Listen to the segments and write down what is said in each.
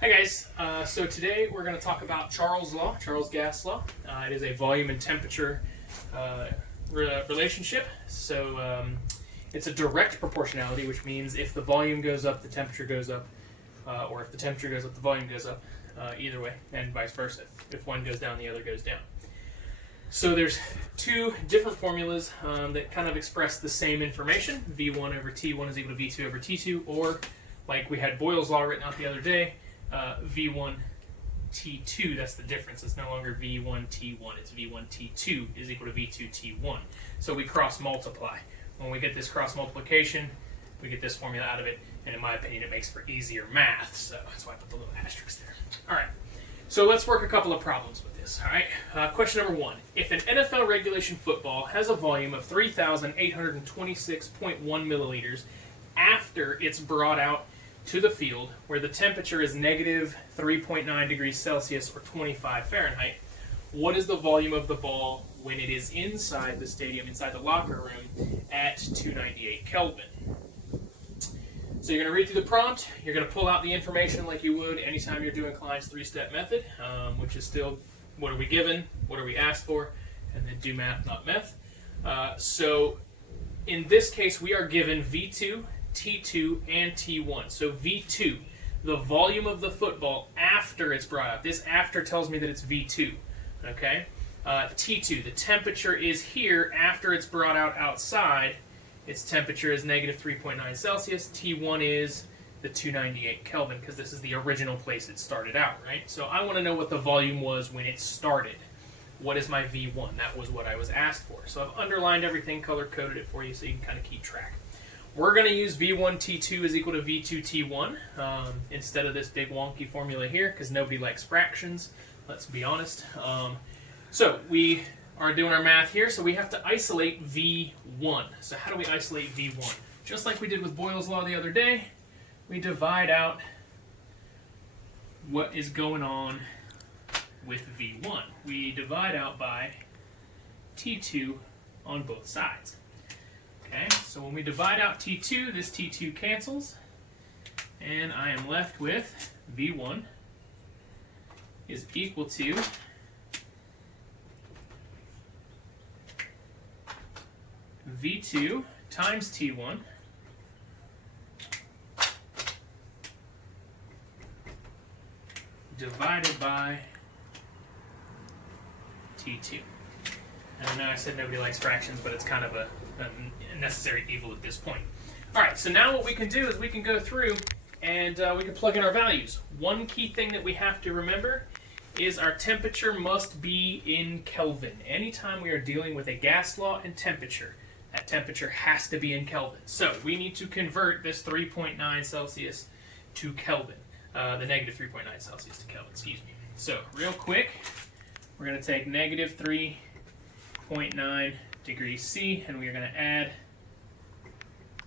Hi guys, so today we're going to talk about Charles' law, Charles' gas law. It is a volume and temperature relationship. So it's a direct proportionality, which means if the volume goes up, the temperature goes up, or if the temperature goes up, the volume goes up, either way, and vice versa. If one goes down, the other goes down. So there's two different formulas that kind of express the same information. V1 over T1 is equal to V2 over T2, or like we had Boyle's law written out the other day, V1 T2, that's the difference. It's no longer V1 T1, it's V1 T2 is equal to V2 T1. So we cross multiply. When we get this cross multiplication, we get this formula out of it, and in my opinion it makes for easier math, so that's why I put the little asterisk there. Alright, so let's work a couple of problems with this. Alright, question number one. If an NFL regulation football has a volume of 3,826.1 milliliters after it's brought out to the field where the temperature is negative 3.9 degrees Celsius or 25 Fahrenheit, what is the volume of the ball when it is inside the stadium, inside the locker room, at 298 Kelvin? So you're going to read through the prompt, you're going to pull out the information like you would anytime you're doing Klein's three-step method, which is still what are we given, what are we asked for, and then do math, not meth. So in this case, we are given V2, T2, and T1. So V2, the volume of the football after it's brought out. This after tells me that it's V2. Okay? T2, the temperature is here after it's brought out outside. Its temperature is negative 3.9 Celsius. T1 is the 298 Kelvin because this is the original place it started out, right? So I want to know what the volume was when it started. What is my V1? That was what I was asked for. So I've underlined everything, color-coded it for you so you can kind of keep track. We're going to use V1 T2 is equal to V2 T1 instead of this big wonky formula here because nobody likes fractions, let's be honest. So we are doing our math here, so we have to isolate V1. So how do we isolate V1? Just like we did with Boyle's law the other day, we divide out what is going on with V1. We divide out by T2 on both sides. Okay, so when we divide out T2, this T2 cancels, and I am left with V1 is equal to V2 times T1 divided by T2. And I know I said nobody likes fractions, but it's kind of a necessary evil at this point. Alright, so now what we can do is we can go through and we can plug in our values. One key thing that we have to remember is our temperature must be in Kelvin. Anytime we are dealing with a gas law and temperature, that temperature has to be in Kelvin. So we need to convert this 3.9 Celsius to Kelvin. The negative 3.9 Celsius to Kelvin, excuse me. So real quick, we're going to take negative 3.9 degrees C and we are going to add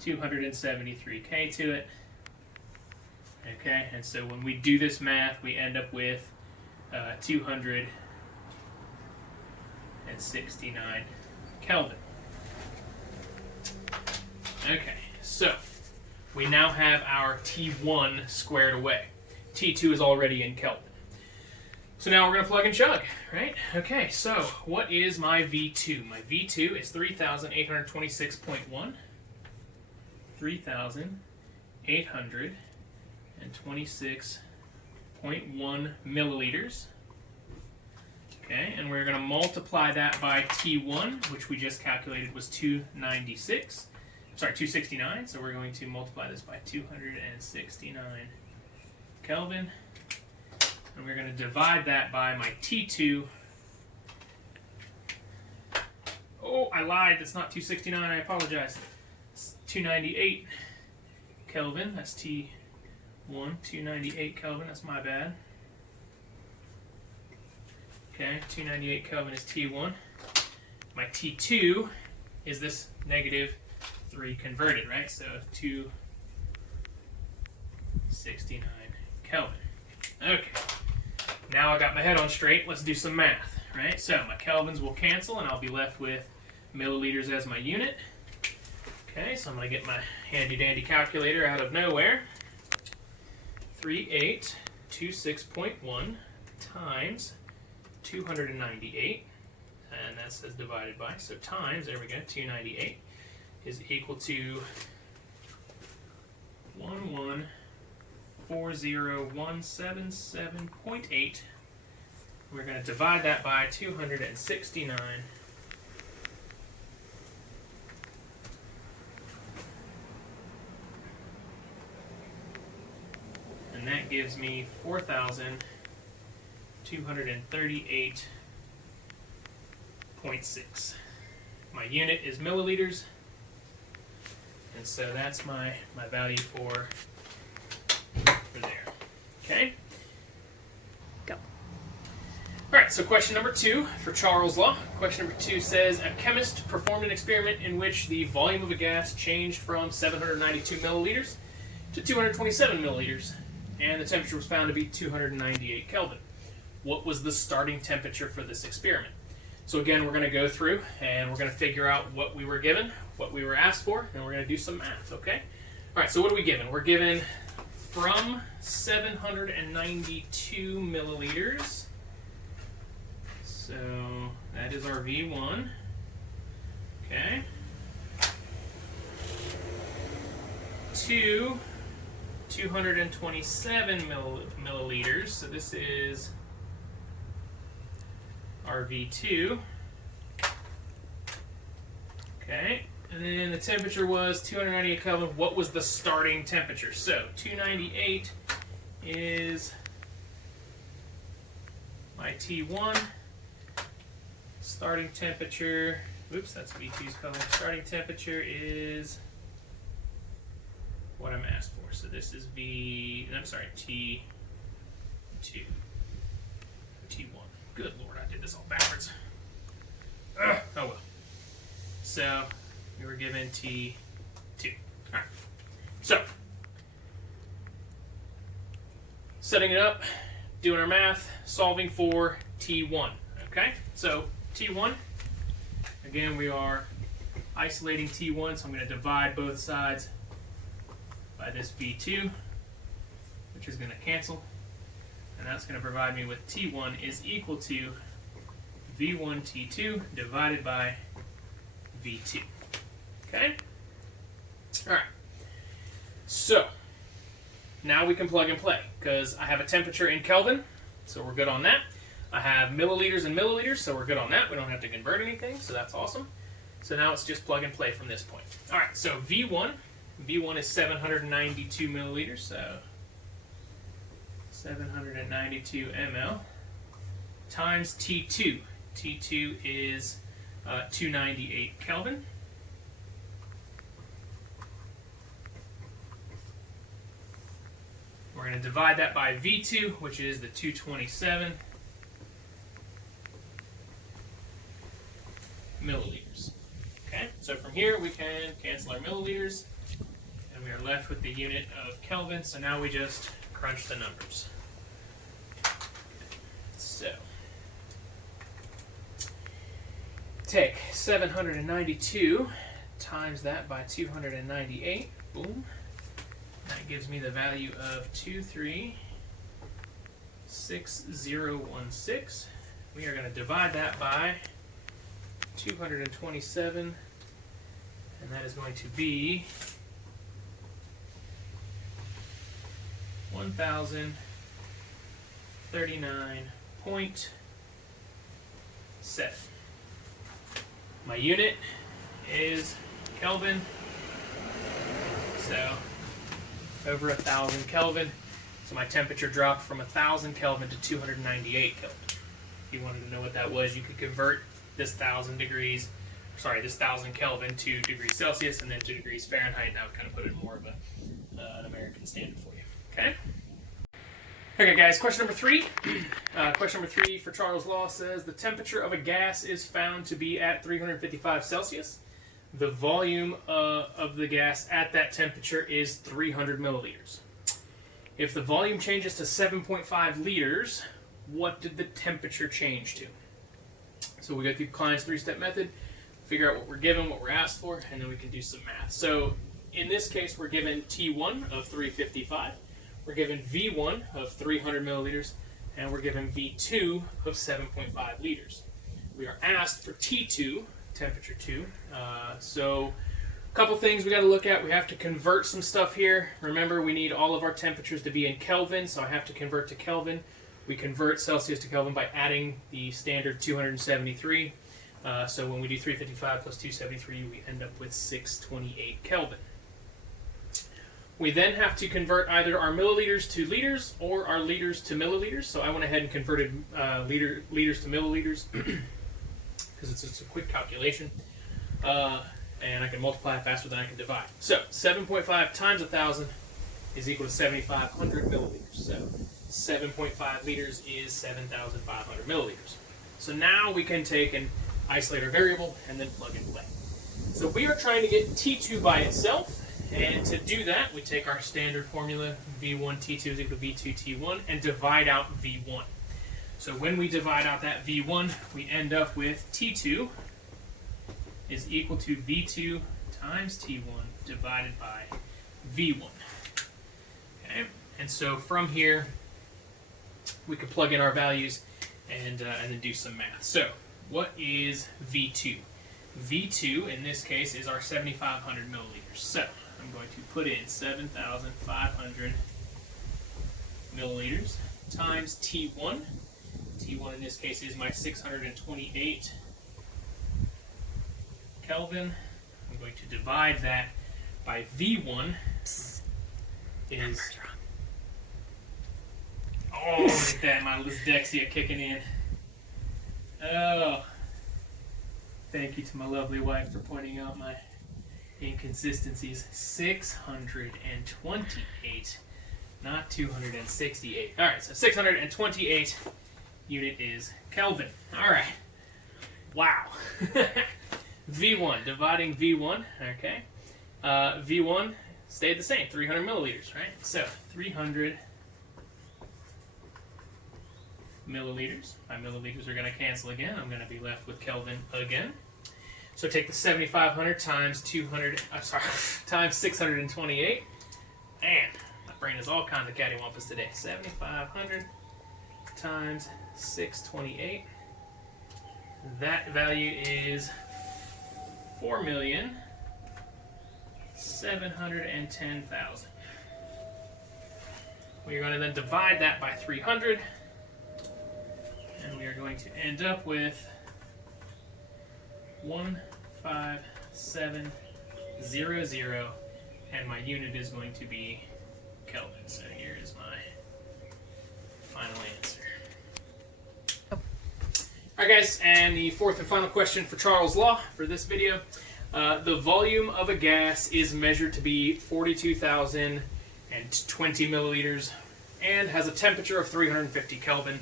273 K to it. Okay, and so when we do this math, we end up with 269 Kelvin. Okay, so we now have our T1 squared away. T2 is already in Kelvin. So now we're going to plug and chug, right? Okay, so what is my V2? My V2 is 3,826.1. 3,826.1 milliliters. Okay, and we're going to multiply that by T1, which we just calculated was 269. So we're going to multiply this by 269 Kelvin. And we're going to divide that by my T2. Oh, I lied. That's not 269. I apologize. It's 298 Kelvin. That's T1. 298 Kelvin. That's my bad. Okay, 298 Kelvin is T1. My T2 is this negative 3 converted, right? So 269 Kelvin. Okay. Now I got my head on straight, let's do some math, right? So my kelvins will cancel and I'll be left with milliliters as my unit. Okay, so I'm going to get my handy dandy calculator out of nowhere. 3,8 26.1 times 298, and that says divided by, so times, there we go, 298 is equal to 1140177.8. We're going to divide that by 269. And that gives me 4,238.6. My unit is milliliters, and so that's my value for there. Okay? Go. Alright, so question number 2 for Charles' Law. Question number 2 says, a chemist performed an experiment in which the volume of a gas changed from 792 milliliters to 227 milliliters, and the temperature was found to be 298 Kelvin. What was the starting temperature for this experiment? So again, we're going to go through and we're going to figure out what we were given, what we were asked for, and we're going to do some math, okay? Alright, so what are we given? We're given from 792 milliliters, so that is our V1, okay, to 227 milliliters, so this is our V2, okay, and then the temperature was 298 Kelvin. What was the starting temperature? So 298 is my T1, starting temperature, oops, that's V2's color, starting temperature is what I'm asked for. So this is T2, T1. Good Lord, I did this all backwards. Oh well. So we were given T2. All right. So setting it up, doing our math, solving for T1. Okay. So T1. Again, we are isolating T1, so I'm going to divide both sides by this V2, which is going to cancel, and that's going to provide me with T1 is equal to V1 T2 divided by V2. Okay? Alright. So, now we can plug and play, because I have a temperature in Kelvin, so we're good on that. I have milliliters and milliliters, so we're good on that. We don't have to convert anything, so that's awesome. So now it's just plug and play from this point. Alright, so V1 is 792 milliliters, so 792 ml times T2. T2 is 298 Kelvin. We're going to divide that by V2, which is the 227 milliliters. Okay, so from here we can cancel our milliliters, and we are left with the unit of Kelvin, so now we just crunch the numbers. So, take 792 times that by 298, boom. That gives me the value of 236016. We are going to divide that by 227, and that is going to be 1039.7. My unit is Kelvin, so over 1,000 Kelvin. So my temperature dropped from 1,000 Kelvin to 298 Kelvin. If you wanted to know what that was, you could convert this 1,000 Kelvin to degrees Celsius and then to degrees Fahrenheit, and that would kind of put it in more of an American standard for you. Okay? Okay, guys, question number 3. Question number 3 for Charles' Law says the temperature of a gas is found to be at 355 Celsius. The volume of the gas at that temperature is 300 milliliters. If the volume changes to 7.5 liters, what did the temperature change to? So we go through Klein's 3-step method, figure out what we're given, what we're asked for, and then we can do some math. So in this case, we're given T1 of 355. we're given V1 of 300 milliliters, and we're given V2 of 7.5 liters. We are asked for T2, temperature 2. So a couple things we got to look at. We have to convert some stuff here. Remember, we need all of our temperatures to be in Kelvin, so I have to convert to Kelvin. We convert Celsius to Kelvin by adding the standard 273. So when we do 355 plus 273, we end up with 628 Kelvin. We then have to convert either our milliliters to liters or our liters to milliliters. So I went ahead and converted liters to milliliters because it's a quick calculation. And I can multiply faster than I can divide. So 7.5 times 1,000 is equal to 7,500 milliliters. So 7.5 liters is 7,500 milliliters. So now we can take and isolate our variable and then plug and play. So we are trying to get T2 by itself. And to do that, we take our standard formula, V1 T2 is equal to V2 T1, and divide out V1. So when we divide out that V1, we end up with T2 is equal to V2 times T1 divided by V1. Okay? And so from here, we can plug in our values and then do some math. So what is V2? V2, in this case, is our 7,500 milliliters. So I'm going to put in 7,500 milliliters times T1. T1 in this case is my 628 Kelvin. I'm going to divide that by V1 is... Oh, look at that, my dyslexia kicking in. Oh. Thank you to my lovely wife for pointing out my inconsistencies. 628, not 268. All right, so 628 unit is Kelvin. All right. Wow. V1, dividing V1, okay. V1 stayed the same, 300 milliliters, right? So 300 milliliters. My milliliters are going to cancel again. I'm going to be left with Kelvin again. So take the 7,500 times 628. Man, my brain is all kinds of cattywampus today. 7,500 times 628. That value is 4,710,000. We are going to then divide that by 300. And we are going to end up with 15700, and my unit is going to be Kelvin. So here is my final answer. Alright guys, and the fourth and final question for Charles' Law for this video. The volume of a gas is measured to be 42,020 milliliters and has a temperature of 350 Kelvin.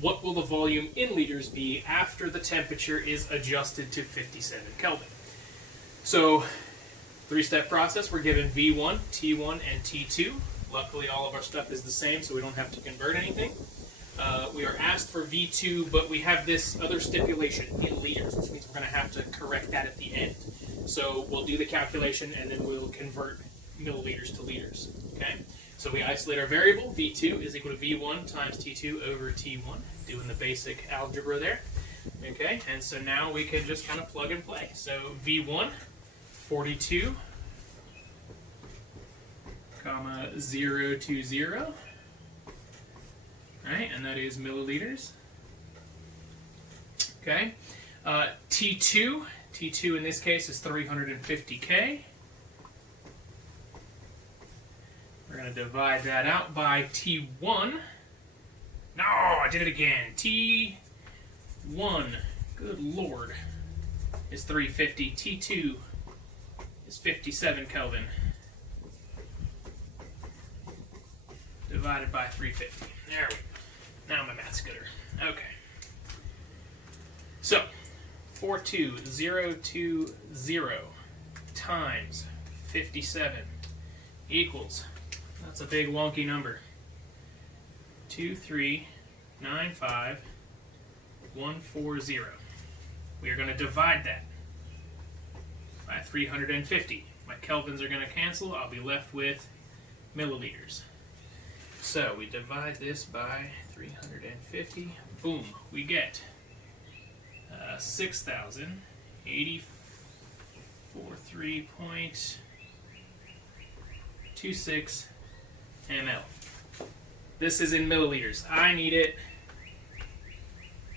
What will the volume in liters be after the temperature is adjusted to 57 Kelvin? So, three-step process. We're given V1, T1, and T2. Luckily, all of our stuff is the same, so we don't have to convert anything. We are asked for V2, but we have this other stipulation in liters, which means we're going to have to correct that at the end. So we'll do the calculation, and then we'll convert milliliters to liters. Okay? So we isolate our variable. V2 is equal to V1 times T2 over T1, doing the basic algebra there. Okay, and so now we can just kind of plug and play. So V1, 42, comma 020, right, and that is milliliters. Okay, T2 in this case is 350 K. We're going to divide that out by T1. No, I did it again. T1, good lord, is 350. T2 is 57 Kelvin. Divided by 350. There we go. Now my math's gooder. Okay. So, 42020 times 57 equals... That's a big wonky number. 2395140. We are going to divide that by 350. My kelvins are going to cancel. I'll be left with milliliters. So we divide this by 350. Boom, we get 6,083.26 ml. This is in milliliters. I need it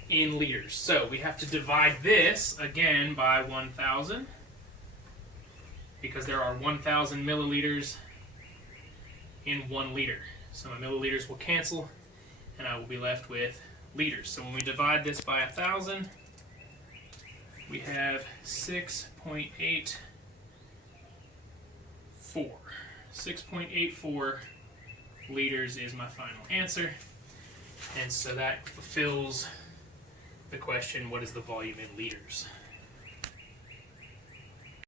in liters. So we have to divide this again by 1,000 because there are 1,000 milliliters in 1 liter. So my milliliters will cancel and I will be left with liters. So when we divide this by 1,000, we have 6.84. 6.84 liters is my final answer. And so that fulfills the question, what is the volume in liters?